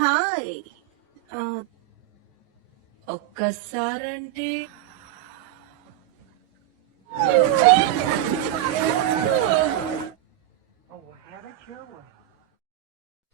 Hi. ఆ! ఒక్కసారంటే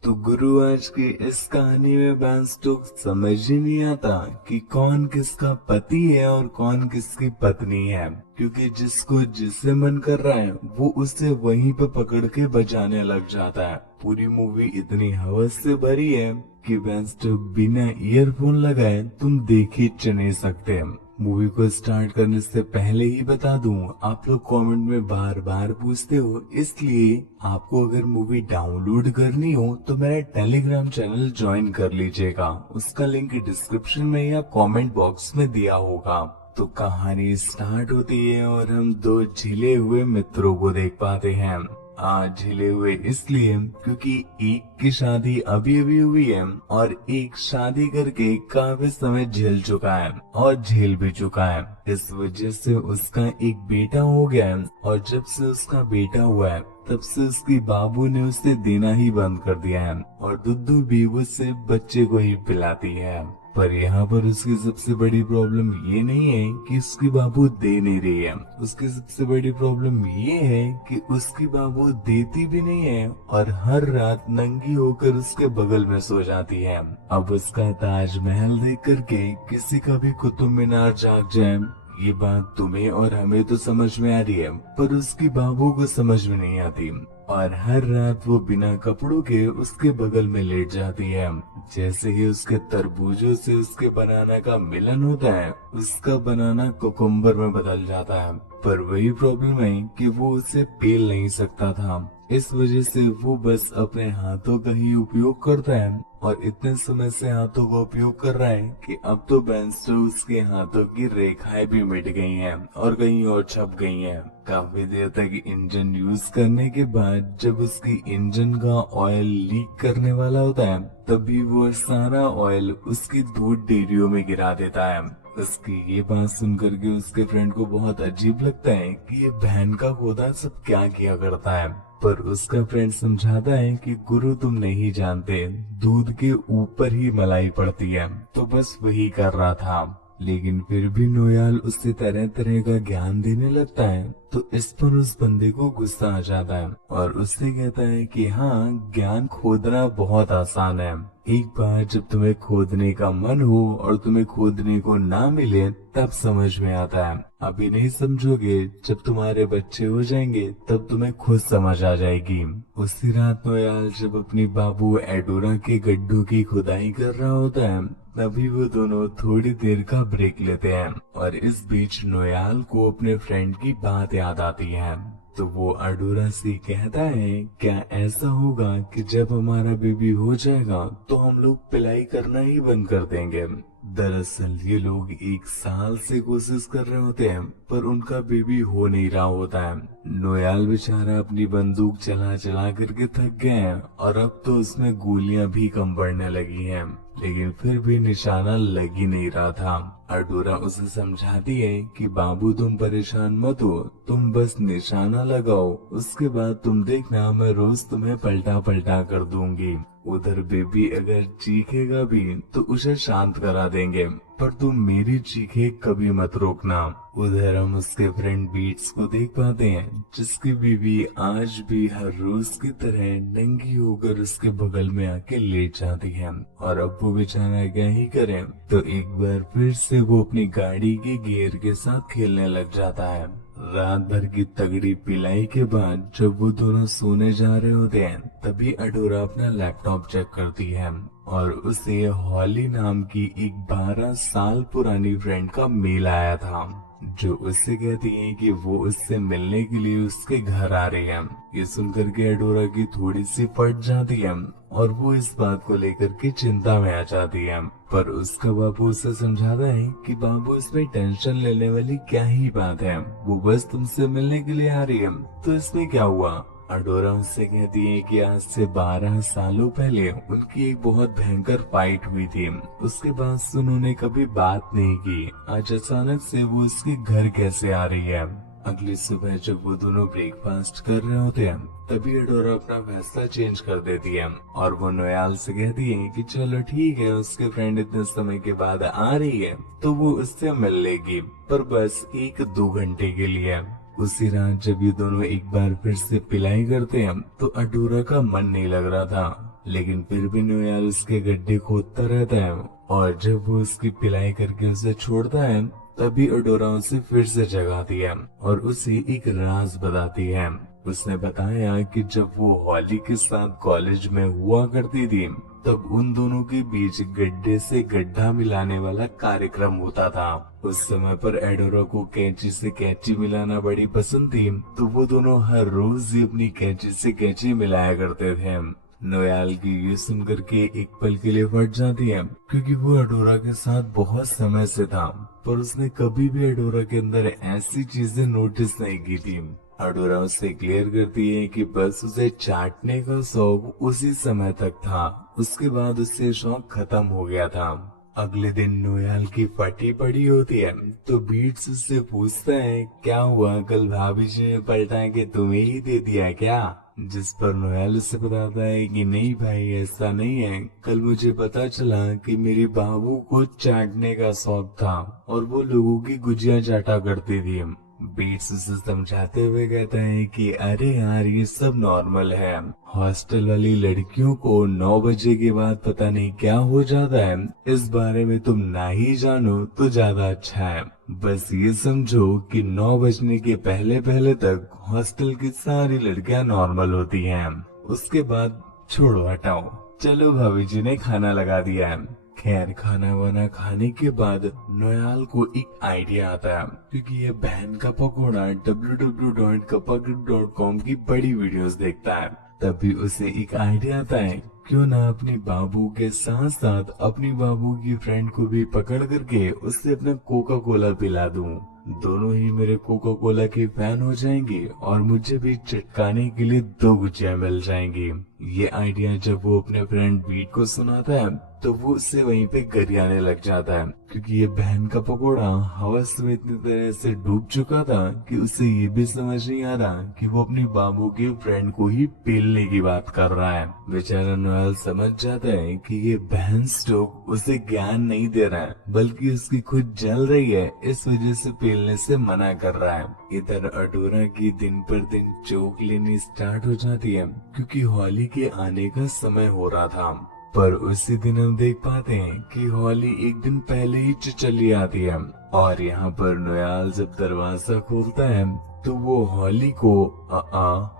तो गुरु आज की इस कहानी में बैंस को समझ ही नहीं आता कि कौन किसका पति है और कौन किसकी पत्नी है, क्योंकि जिसको जिससे मन कर रहा है वो उससे वहीं पे पकड़ के बजाने लग जाता है। पूरी मूवी इतनी हवस से भरी है कि बैंस तो बिना ईयरफोन लगाए तुम देख ही नहीं सकते। मूवी को स्टार्ट करने से पहले ही बता दूं, आप लोग कमेंट में बार बार पूछते हो, इसलिए आपको अगर मूवी डाउनलोड करनी हो तो मेरा टेलीग्राम चैनल ज्वाइन कर लीजिएगा। उसका लिंक डिस्क्रिप्शन में या कमेंट बॉक्स में दिया होगा। तो कहानी स्टार्ट होती है और हम दो झिले हुए मित्रों को देख पाते हैं। आज झिले हुए इसलिए क्योंकि एक की शादी अभी अभी हुई है और एक शादी करके काफी समय झेल चुका है और झेल भी चुका है। इस वजह से उसका एक बेटा हो गया है और जब से उसका बेटा हुआ है तब से उसकी बाबू ने उसे देना ही बंद कर दिया है और दूध भी वो सिर्फ बच्चे को ही पिलाती है। पर यहाँ पर उसकी सबसे बड़ी प्रॉब्लम ये नहीं है कि उसकी बाबू दे नहीं रही है, उसकी सबसे बड़ी प्रॉब्लम ये है कि उसकी बाबू देती भी नहीं है और हर रात नंगी होकर उसके बगल में सो जाती है। अब उसका ताजमहल देख करके किसी का भी कुतुब मीनार जाग जाए, ये बात तुम्हें और हमें तो समझ में आ रही है, पर उसकी बाबू को समझ में नहीं आती और हर रात वो बिना कपड़ों के उसके बगल में लेट जाती है। जैसे ही उसके तरबूजों से उसके बनाना का मिलन होता है, उसका बनाना कुकुम्बर में बदल जाता है। पर वही प्रॉब्लम है कि वो उसे पेल नहीं सकता था, इस वजह से वो बस अपने हाथों का ही उपयोग करता है और इतने समय से हाथों का उपयोग कर रहा है कि अब तो बैंस्टो उसके हाथों की रेखाएं भी मिट गई हैं और कहीं और छप गई हैं। काफी देर तक इंजन यूज करने के बाद जब उसकी इंजन का ऑयल लीक करने वाला होता है, तभी वो सारा ऑयल उसकी दूध डेयरियों में गिरा देता है। उसकी ये बात सुनकर के उसके फ्रेंड को बहुत अजीब लगता है कि ये बहन का खोदा सब क्या किया करता है, पर उसका फ्रेंड समझाता है कि गुरु तुम नहीं जानते, दूध के ऊपर ही मलाई पड़ती है, तो बस वही कर रहा था। लेकिन फिर भी नोयाल उससे तरह तरह का ज्ञान देने लगता है, तो इस पर उस बंदे को गुस्सा आ जाता है और उससे कहता है कि हाँ, ज्ञान खोदना बहुत आसान है। एक बार जब तुम्हें खोदने का मन हो और तुम्हें खोदने को ना मिले तब समझ में आता है, अभी नहीं समझोगे, जब तुम्हारे बच्चे हो जाएंगे तब तुम्हें खुद समझ आ जाएगी। उसी रात नोयाल जब अपनी बाबू एडोरा के गड्ढों की खुदाई कर रहा होता है, तभी वो दोनों थोड़ी देर का ब्रेक लेते हैं और इस बीच नोयाल को अपने फ्रेंड की बात याद आती है। तो वो अडोरा से कहता है, क्या ऐसा होगा कि जब हमारा बेबी हो जाएगा तो हम लोग पिलाई करना ही बंद कर देंगे। दरअसल ये लोग 1 साल से कोशिश कर रहे होते हैं पर उनका बेबी हो नहीं रहा होता है। नोयाल बेचारा अपनी बंदूक चला चला करके थक गए हैं और अब तो उसमें गोलियां भी कम पड़ने लगी हैं, लेकिन फिर भी निशाना लग ही नहीं रहा था। अडोरा उसे समझाती है कि बाबू तुम परेशान मत हो, तुम बस निशाना लगाओ, उसके बाद तुम देखना मैं रोज तुम्हें पलटा पलटा कर दूंगी। उधर बेबी अगर चीखेगा भी तो उसे शांत करा देंगे, पर तुम मेरी चीखे कभी मत रोकना। उधर हम उसके फ्रेंड बीट्स को देख पाते हैं, जिसकी बीवी आज भी हर रोज की तरह नंगी होकर उसके बगल में आके लेट जाती है और अब वो बेचारा क्या ही करे, तो एक बार फिर से वो अपनी गाड़ी के गियर के साथ खेलने लग जाता है। रात भर की तगड़ी पिलाई के बाद जब वो दोनों सोने जा रहे होते हैं, तभी अडोरा अपना लैपटॉप चेक करती है और उसे हॉली नाम की एक 12 साल पुरानी फ्रेंड का मेल आया था, जो उससे कहती है कि वो उससे मिलने के लिए उसके घर आ रही है। ये सुनकर के अडोरा की थोड़ी सी फट जाती है और वो इस बात को लेकर के चिंता में आ जाती है, पर उसका बाबू उसे समझाता है कि बाबू इसमें टेंशन लेने वाली क्या ही बात है, वो बस तुमसे मिलने के लिए आ रही है, तो इसमें क्या हुआ। अडोरा उससे कहती है कि आज से 12 सालों पहले उनकी एक बहुत भयंकर फाइट हुई थी, उसके बाद से उन्होंने कभी बात नहीं की, आज अचानक से वो उसके घर कैसे आ रही है। अगली सुबह जब वो दोनों ब्रेकफास्ट कर रहे होते हैं तभी एडोरा अपना फैसला चेंज कर देती है और वो नोयाल से कहती है कि चलो ठीक है, उसके फ्रेंड इतने समय के बाद आ रही है तो वो उससे मिल लेगी, पर बस 1-2 घंटे के लिए। उसी रात जब ये दोनों एक बार फिर से पिलाई करते हैं तो एडोरा का मन नहीं लग रहा था, लेकिन फिर भी नोयाल उसके गड्ढे खोदता रहता है और जब वो उसकी पिलाई करके उसे छोड़ता है तभी एडोरा उसे फिर से जगाती है और उसे एक राज बताती है। उसने बताया कि जब वो हॉली के साथ कॉलेज में हुआ करती थी तब उन दोनों के बीच गड्ढे से गड्ढा मिलाने वाला कार्यक्रम होता था। उस समय पर एडोरा को कैंची से कैंची मिलाना बड़ी पसंद थी तो वो दोनों हर रोज ही अपनी कैंची से कैंची मिलाया करते थे। नोयाल की ये सुनकर के एक पल के लिए फट जाती है क्योंकि वो एडोरा के साथ बहुत समय से था, पर उसने कभी भी एडोरा के अंदर ऐसी चीजें नोटिस नहीं की थी। एडोरा उससे क्लियर करती है कि बस उसे चाटने का शौक उसी समय तक था, उसके बाद उससे शौक खत्म हो गया था। अगले दिन नोयाल की फटी पड़ी होती है तो बीट्स उससे पूछता है क्या हुआ, कल भाभी जी ने पलटा के तुम्हें ही दे दिया क्या? जिस पर नोयाल उससे बताता है कि नहीं भाई ऐसा नहीं है, कल मुझे पता चला कि मेरे बाबू को चाटने का शौक था और वो लोगों की गुजिया चाटा करती थी। बीट्स उसे समझाते हुए कहता है कि अरे यार ये सब नॉर्मल है, हॉस्टल वाली लड़कियों को 9 बजे के बाद पता नहीं क्या हो जाता है, इस बारे में तुम ना ही जानो तो ज्यादा अच्छा है। बस ये समझो कि 9 बजने के पहले पहले तक हॉस्टल की सारी लड़कियां नॉर्मल होती हैं, उसके बाद छोड़ो हटाओ, चलो भाभी जी ने खाना लगा दिया है। खैर खाना वाना खाने के बाद नोयाल को एक आइडिया आता है क्योंकि ये बहन का पकौड़ा www.kapagroup.com की बड़ी वीडियोस देखता है। तभी उसे एक आइडिया आता है क्यों ना अपनी बाबू के साथ साथ अपनी बाबू की फ्रेंड को भी पकड़ करके उससे अपना कोका कोला पिला दूं। दोनों ही मेरे कोका कोला के फैन हो जाएंगे और मुझे भी चटकाने के लिए 2 गुजिया मिल जाएंगी। ये आइडिया जब वो अपने फ्रेंड बीट को सुनाता है तो वो उससे वहीं पे गरियाने लग जाता है क्योंकि ये बहन का पकोड़ा हवस में इतनी तरह से डूब चुका था कि उसे ये भी समझ नहीं आ रहा कि वो अपनी बाबू के फ्रेंड को ही पेलने की बात कर रहा है। बेचारा नोएल समझ जाता है कि ये बहन स्टोक उसे ज्ञान नहीं दे रहा है बल्कि उसकी खुद जल रही है, इस वजह से पेलने से मना कर रहा है। इधर अडोरा की दिन पर दिन चोक लेनी स्टार्ट हो जाती है क्योंकि हॉली के आने का समय हो रहा था। पर उसी दिन हम देख पाते हैं कि हॉली एक दिन पहले ही चली आती है और यहाँ पर नोयाल जब दरवाजा खोलता है तो वो हॉली को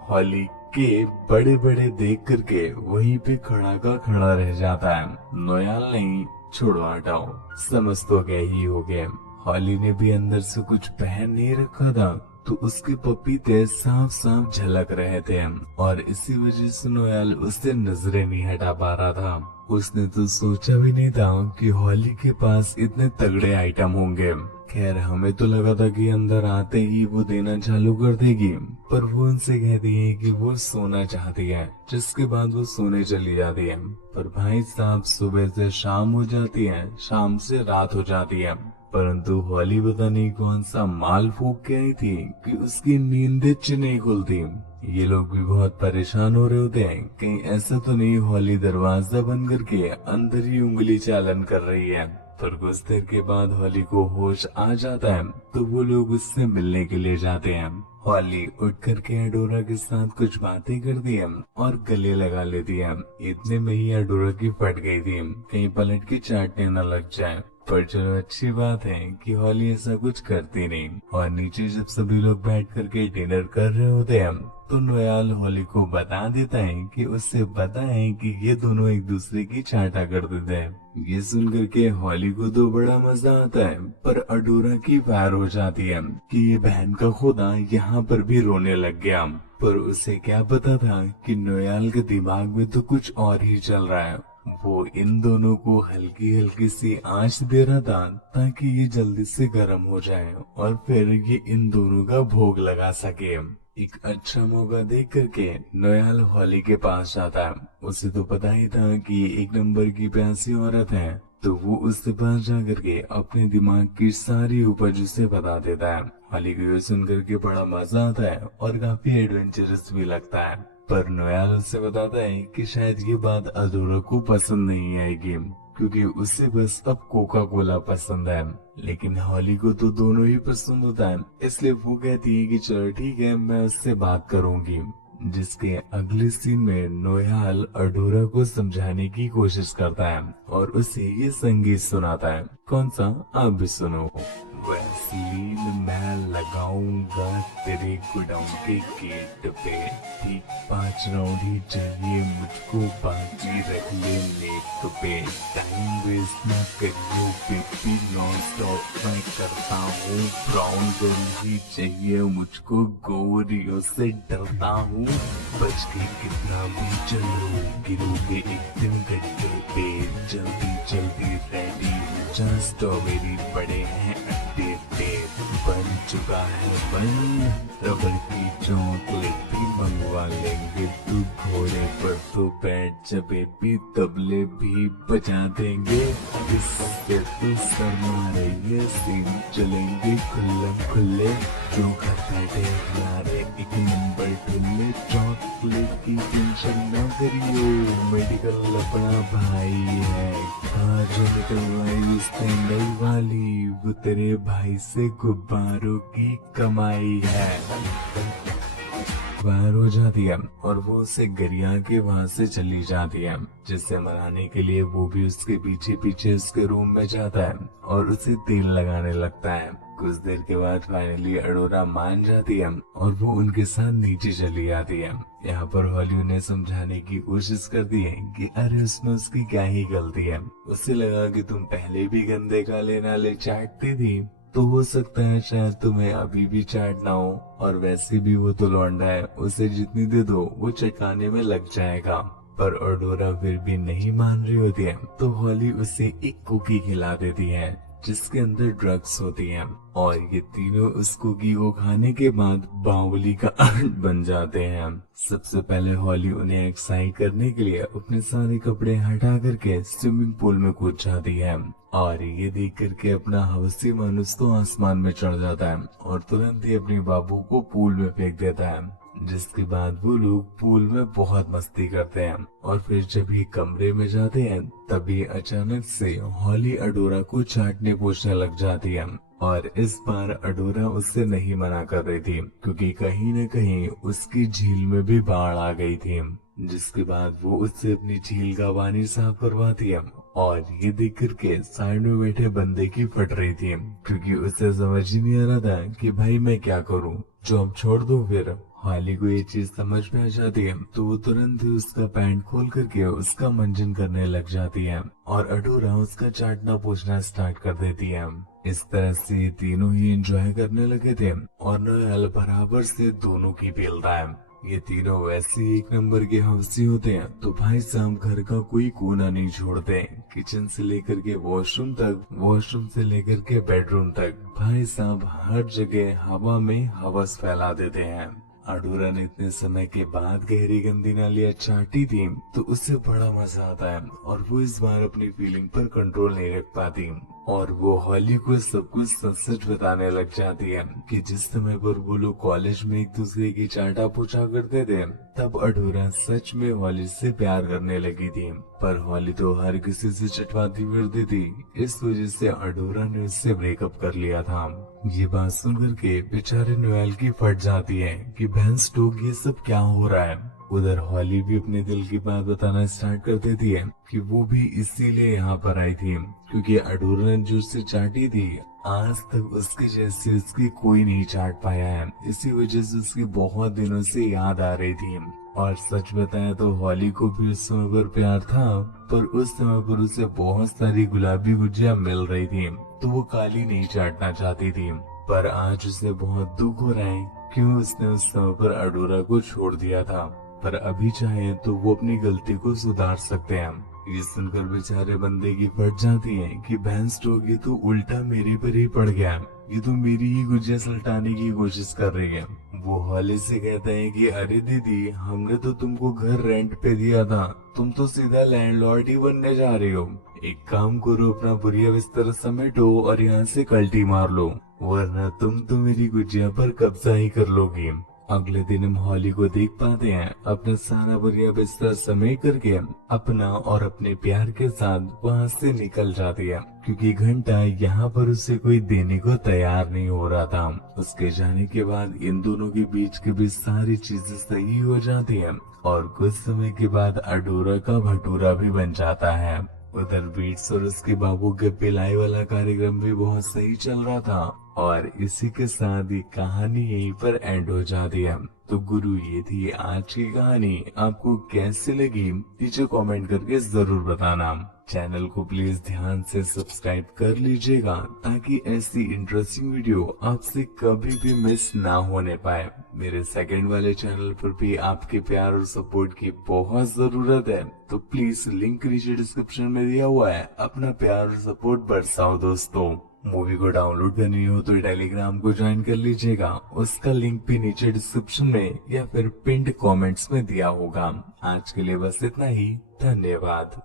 हॉली के बड़े बड़े देख करके वहीं पे खड़ा का खड़ा रह जाता है। नोयाल नहीं, छोड़ो हटाओ, समझ तो गए ही हो गए। हॉली ने भी अंदर से कुछ पहन नहीं रखा था तो उसके पपीते साफ साफ झलक रहे थे और इसी वजह से नोयाल उससे नजरें नहीं हटा पा रहा था। उसने तो सोचा भी नहीं था कि हॉली के पास इतने तगड़े आइटम होंगे। खैर हमें तो लगा था कि अंदर आते ही वो देना चालू कर देगी, पर वो उनसे कहती है कि वो सोना चाहती है, जिसके बाद वो सोने चली जाती है। पर भाई साहब सुबह से शाम हो जाती है, शाम से रात हो जाती है, परंतु हॉली पता नहीं कौन सा माल फूक के आई थी कि उसकी नींद नहीं खुलती। ये लोग भी बहुत परेशान हो रहे होते हैं, कहीं ऐसा तो नहीं हॉली दरवाजा बंद करके अंदर ही उंगली चालन कर रही है। पर कुछ देर के बाद हॉली को होश आ जाता है तो वो लोग उससे मिलने के लिए जाते हैं। हॉली उठ करके एडोरा के साथ कुछ बातें करती है और गले लगा लेती है। इतने में ही एडोरा की फट गई थी, कहीं पलट के चाटने न लग जाए। पर चलो अच्छी बात है कि हॉली ऐसा कुछ करती नहीं। और नीचे जब सभी लोग बैठ करके डिनर कर रहे होते हैं तो नोयाल हॉली को बता देता है कि उससे पता है कि ये दोनों एक दूसरे की चाटा करते थे। ये सुनकर के हॉली को तो बड़ा मजा आता है, पर अडोरा की फायर हो जाती है कि ये बहन का खुदा यहाँ पर भी रोने लग गया। पर उसे क्या पता था कि नोयाल के दिमाग में तो कुछ और ही चल रहा है। वो इन दोनों को हल्की हल्की सी आंच दे रहा था ताकि ये जल्दी से गर्म हो जाए और फिर ये इन दोनों का भोग लगा सके। एक अच्छा मौका देख करके नोयाल हॉली के पास जाता है। उसे तो पता ही था कि एक नंबर की प्यासी औरत है तो वो उससे पास जाकर के अपने दिमाग की सारी उपज उसे बता देता है। होली को ये सुन करके बड़ा मजा आता है और काफी एडवेंचरस भी लगता है। पर नोयाल उससे बताता है कि शायद ये बात अधूरा को पसंद नहीं आएगी, क्योंकि उसे बस अब कोका कोला पसंद है। लेकिन हॉली को तो दोनों ही पसंद होता है, इसलिए वो कहती है कि चलो ठीक है, मैं उससे बात करूंगी। जिसके अगले सीन में नोयाल अडोरा को समझाने की कोशिश करता है और उसे ये संगीत सुनाता है। कौन सा? आप भी सुनो। वैसलीन मैं लगाऊंगा तेरे गोडाउन के गेट पे, ठीक 5 राउंड ही चाहिए मुझको, बाकी रख ले नेक पे। टाइम वेस्ट ना करियो बेबी, नॉन स्टॉप मैं करता हूँ। ब्राउन गर्ल ही चाहिए मुझको, गोरियों से डरता हूँ। बच के कितना भी चलो, गिरोगे एक दिन गड्ढे पे। जल्दी जल्दी रेडी हो जा, स्ट्रॉबेरी पड़े हैं अड्डे पे। बन चुका है बन, रबड़ की चॉकलेट भी मंगवा लेंगे। तू घोड़े पर तो बैठ जा बेबी, तबले भी बजा देंगे। इससे तू शर्मा रही है, सीन चलेंगे खुल्ले खुल्ले। जो घर बैठे हमारे एक नंबर ढूंढे, चॉकलेट की टेंशन न करियो, मेडिकल अपना भाई है। जो निकल आई उसने नई वाली, वो तेरे भाई से गुब्बारों की कमाई है। बाहर हो जाती है और वो उसे गरिया के वहाँ से चली जाती है, जिससे मनाने के लिए वो भी उसके पीछे पीछे उसके रूम में जाता है और उसे तेल लगाने लगता है। कुछ देर के बाद फाइनली अडोरा मान जाती है और वो उनके साथ नीचे चली आती है। यहाँ पर हॉली उन्हें समझाने की कोशिश करती है कि अरे उसमें उसकी क्या ही गलती है। उसे लगा कि तुम पहले भी गंदे काले नाले चाटती थी, तो हो सकता है शायद तुम्हें अभी भी चाटना हो, और वैसे भी वो तो लौंडा है, उसे जितनी दे दो वो चटकाने में लग जाएगा। पर अडोरा फिर भी नहीं मान रही होती है, तो हॉली उसे एक कुकी खिला देती है जिसके अंदर ड्रग्स होती हैं, और ये तीनों उस कुकी को खाने के बाद बाहुबली का आर्ट बन जाते हैं। सबसे पहले हॉली उन्हें एक्साइट करने के लिए अपने सारे कपड़े हटा करके स्विमिंग पूल में कूद जाती है, और ये देख करके अपना हवसी मनुष्य तो आसमान में चढ़ जाता है और तुरंत ही अपने बाबू को पूल में फेंक देता है। जिसके बाद वो लोग पूल में बहुत मस्ती करते हैं, और फिर जब ये कमरे में जाते हैं तभी अचानक से हॉली अडोरा को चाटने पूछने लग जाती है। और इस बार अडोरा उससे नहीं मना कर रही थी, क्योंकि कहीं न कहीं उसकी झील में भी बाढ़ आ गई थी। जिसके बाद वो उससे अपनी झील का पानी साफ करवाती है, और ये देख करके साइड में बैठे बंदे की फट रही थी, क्योंकि उसे समझ ही नहीं आ रहा था कि भाई मैं क्या करूं, जॉब छोड़ दूं। फिर हॉली को ये चीज समझ में आ जाती है, तो वो तुरंत ही उसका पैंट खोल करके उसका मंजन करने लग जाती है, और अडोरा उसका चाटना पूछना स्टार्ट कर देती है। इस तरह से तीनों ही एंजॉय करने लगे थे, और नोएल बराबर से दोनों की पेलता है। ये तीनों वैसे एक नंबर के हवसी होते हैं, तो भाई साहब घर का कोई कोना नहीं छोड़ते। किचन से लेकर के वॉशरूम तक, वॉशरूम से लेकर के बेडरूम तक, भाई साहब हर जगह हवा में हवस फैला देते हैं। अडोरा ने इतने समय के बाद गहरी गंदी नालियां चाटी थी, तो उससे बड़ा मजा आता है, और वो इस बार अपनी फीलिंग पर कंट्रोल नहीं रख पाती, और वो हॉली को सब कुछ सच बताने लग जाती है कि जिस समय पर वो लोग कॉलेज में एक दूसरे की चाटा पूछा करते थे, तब अडोरा सच में हॉली से प्यार करने लगी थी। पर हॉली तो हर किसी से चटवाती फिरती थी, इस वजह से अडोरा ने उससे ब्रेकअप कर लिया था। ये बात सुनकर के बेचारे नोएल की फट जाती है कि बहन स्टोक ये सब क्या हो रहा है। उधर हॉली भी अपने दिल की बात बताना स्टार्ट कर देती है कि वो भी इसीलिए यहाँ पर आई थी, क्योंकि अडोरा ने जो उससे चाटी थी, आज तक उसकी जैसी उसकी कोई नहीं चाट पाया है। इसी वजह से उसकी बहुत दिनों से याद आ रही थी। और सच बताया तो हॉली को भी उस समय पर प्यार था, पर उस समय पर उसे बहुत सारी गुलाबी गुजिया मिल रही थी, तो वो काली नहीं चाटना चाहती थी। पर आज उसे बहुत दुख हो रहा है क्यों उसने उस समय पर अडोरा को छोड़ दिया था, पर अभी चाहे तो वो अपनी गलती को सुधार सकते हैं। ये सुनकर बेचारे बंदे की फट जाती है कि बहन स्टोक ये तो उल्टा मेरे पर ही पड़ गया, ये तो मेरी ही गुजिया सलटाने की कोशिश कर रही है। वो हॉली से कहते हैं कि अरे दीदी, हमने तो तुमको घर रेंट पे दिया था, तुम तो सीधा लैंडलॉर्ड ही बनने जा रही हो। एक काम करो, अपना बुढ़िया बिस्तर समेटो और यहाँ से कल्टी मार लो, वरना तुम तो मेरी गुजिया पर कब्जा ही कर लोगी। अगले दिन हम हॉली को देख पाते हैं अपना सारा बुढ़िया बिस्तर समेट करके अपना और अपने प्यार के साथ वहाँ से निकल जाती है, क्योंकि घंटा यहाँ पर उसे कोई देने को तैयार नहीं हो रहा था। उसके जाने के बाद इन दोनों के बीच की भी सारी चीजें सही हो जाती है और कुछ समय के बाद अडोरा का भटूरा भी बन जाता है। उधर बीट्स और उसके बाबू के पिलाई वाला कार्यक्रम भी बहुत सही चल रहा था और इसी के साथ ये कहानी यहीं पर एंड हो जाती है। तो गुरु, ये थी आज की कहानी। आपको कैसी लगी नीचे कमेंट करके जरूर बताना। चैनल को प्लीज ध्यान से सब्सक्राइब कर लीजिएगा ताकि ऐसी इंटरेस्टिंग वीडियो आपसे कभी भी मिस ना होने पाए। मेरे सेकंड वाले चैनल पर भी आपके प्यार और सपोर्ट की बहुत जरूरत है, तो प्लीज लिंक नीचे डिस्क्रिप्शन में दिया हुआ है, अपना प्यार और सपोर्ट बरसाओ दोस्तों। मूवी को डाउनलोड करनी हो तो टेलीग्राम को ज्वाइन कर लीजिएगा, उसका लिंक भी नीचे डिस्क्रिप्शन में या फिर पिंड कमेंट्स में दिया होगा। आज के लिए बस इतना ही, धन्यवाद।